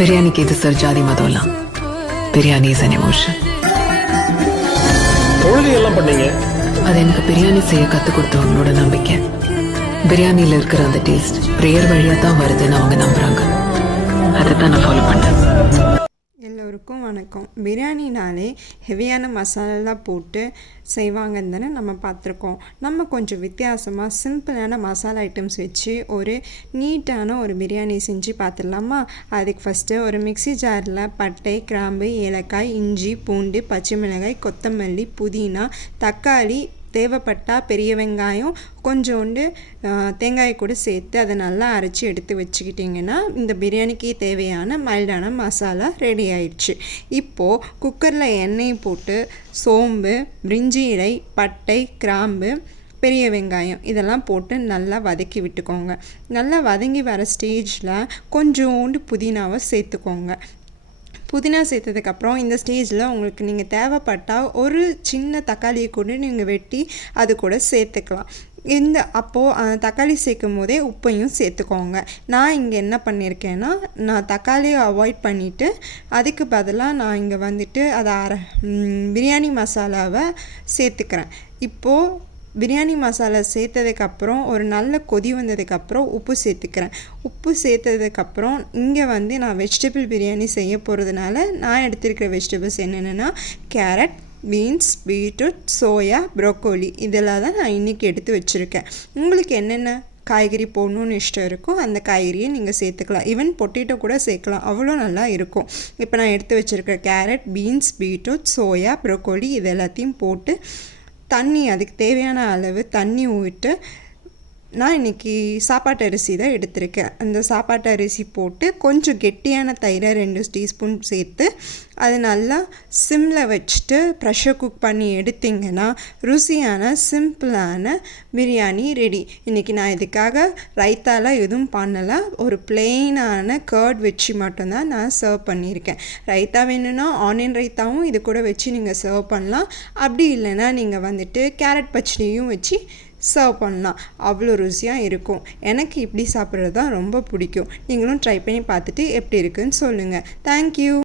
பிரியாணிக்கு இது சார் ஜாதி மதம்லாம். Biryani is an emotion. எல்லாம் பண்ணீங்க. அது எனக்கு பிரியாணி செய்ய கற்றுக் கொடுத்தவங்களோட நம்பிக்கை. பிரியாணியில் இருக்கிற அந்த டேஸ்ட் ப்ரேயர் வழியாக தான் வருதுன்னு அவங்க நம்புகிறாங்க. அதை தான் நான் ஃபாலோ பண்ணேன். எல்லோருக்கும் வணக்கம். பிரியாணினாலே ஹெவியான மசாலாலாம் போட்டு செய்வாங்கன்னு தானே நம்ம பார்த்துருக்கோம். நம்ம கொஞ்சம் வித்தியாசமாக சிம்பிளான மசாலா ஐட்டம்ஸ் வச்சு ஒரு நீட்டான ஒரு பிரியாணி செஞ்சு பார்த்துடலாமா? அதுக்கு ஃபஸ்ட்டு ஒரு மிக்ஸி ஜாரில் பட்டை, கிராம்பு, ஏலக்காய், இஞ்சி, பூண்டு, பச்சை மிளகாய், கொத்தமல்லி, புதினா, தக்காளி, தேவைப்பட்டால் பெரிய வெங்காயம், கொஞ்சோண்டு தேங்காயை கூட சேர்த்து அதை நல்லா அரைச்சி எடுத்து வச்சுக்கிட்டிங்கன்னா இந்த பிரியாணிக்கு தேவையான மைல்டான மசாலா ரெடி ஆயிடுச்சு. இப்போது குக்கரில் எண்ணெய் போட்டு சோம்பு, பிரிஞ்சி இலை, பட்டை, கிராம்பு, பெரிய வெங்காயம் இதெல்லாம் போட்டு நல்லா வதக்கி விட்டுக்கோங்க. நல்லா வதங்கி வர ஸ்டேஜில் கொஞ்சோண்டு புதினாவை சேர்த்துக்கோங்க. புதினா சேர்த்ததுக்கப்புறம் இந்த ஸ்டேஜில் உங்களுக்கு நீங்கள் தேவைப்பட்டால் ஒரு சின்ன தக்காளியை கூட நீங்கள் வெட்டி அது கூட சேர்த்துக்கலாம். அப்போது தக்காளி சேர்க்கும் போதே உப்பையும் சேர்த்துக்கோங்க. நான் இங்கே என்ன பண்ணியிருக்கேன்னா, நான் தக்காளியை அவாய்ட் பண்ணிவிட்டு அதுக்கு பதிலாக நான் இங்கே வந்துட்டு அதை பிரியாணி மசாலாவை சேர்த்துக்கிறேன். இப்போது பிரியாணி மசாலா சேர்த்ததுக்கப்புறம் ஒரு நல்ல கொதி வந்ததுக்கப்புறம் உப்பு சேர்த்துக்கிறேன். உப்பு சேர்த்ததுக்கப்புறம் இங்கே நான் வெஜிடபிள் பிரியாணி செய்ய போகிறதுனால நான் எடுத்துருக்கிற வெஜிடபிள்ஸ் என்னென்னா carrot, beans, beetroot, soya, broccoli இதெல்லாம் தான் நான் இன்றைக்கி எடுத்து வச்சுருக்கேன். உங்களுக்கு என்னென்ன காய்கறி போடணுன்னு இஷ்டம் இருக்கும் அந்த காய்கறியை நீங்கள் சேர்த்துக்கலாம். ஈவன் பொட்டேட்டோ கூட சேர்க்கலாம், அவ்வளோ நல்லா இருக்கும். இப்போ நான் எடுத்து வச்சுருக்க carrot, beans, beetroot, soya, broccoli இது எல்லாத்தையும் போட்டு தண்ணி, அதுக்கு தேவையான அளவு தண்ணி ஊற்றிட்டு நான் இன்றைக்கி சாப்பாட்டு அரிசி தான் எடுத்திருக்கேன். அந்த சாப்பாட்டு அரிசி போட்டு கொஞ்சம் கெட்டியான தயிரை 2 டீஸ்பூன் சேர்த்து அது நல்லா சிம்மில் வச்சுட்டு ப்ரெஷர் குக் பண்ணி எடுத்திங்கன்னா ருசியான சிம்பிளான பிரியாணி ரெடி. இன்றைக்கி நான் இதுக்காக ரைத்தாலாம் எதுவும் பண்ணலை, ஒரு பிளெயினான கர்ட் வச்சு மட்டும்தான் நான் சர்வ் பண்ணியிருக்கேன். ரைத்தா வேணும்னா ஆனியன் ரைத்தாவும் இது கூட வச்சு நீங்கள் சர்வ் பண்ணலாம். அப்படி இல்லைன்னா நீங்கள் கேரட் பச்சடியும் வச்சு சர்வ் பண்ணலாம். அவ்வளோ ருசியாக இருக்கும். எனக்கு இப்படி சாப்பிட்றது தான் ரொம்ப பிடிக்கும். நீங்களும் ட்ரை பண்ணி பார்த்துட்டு எப்படி இருக்குன்னு சொல்லுங்கள். தேங்க்யூ.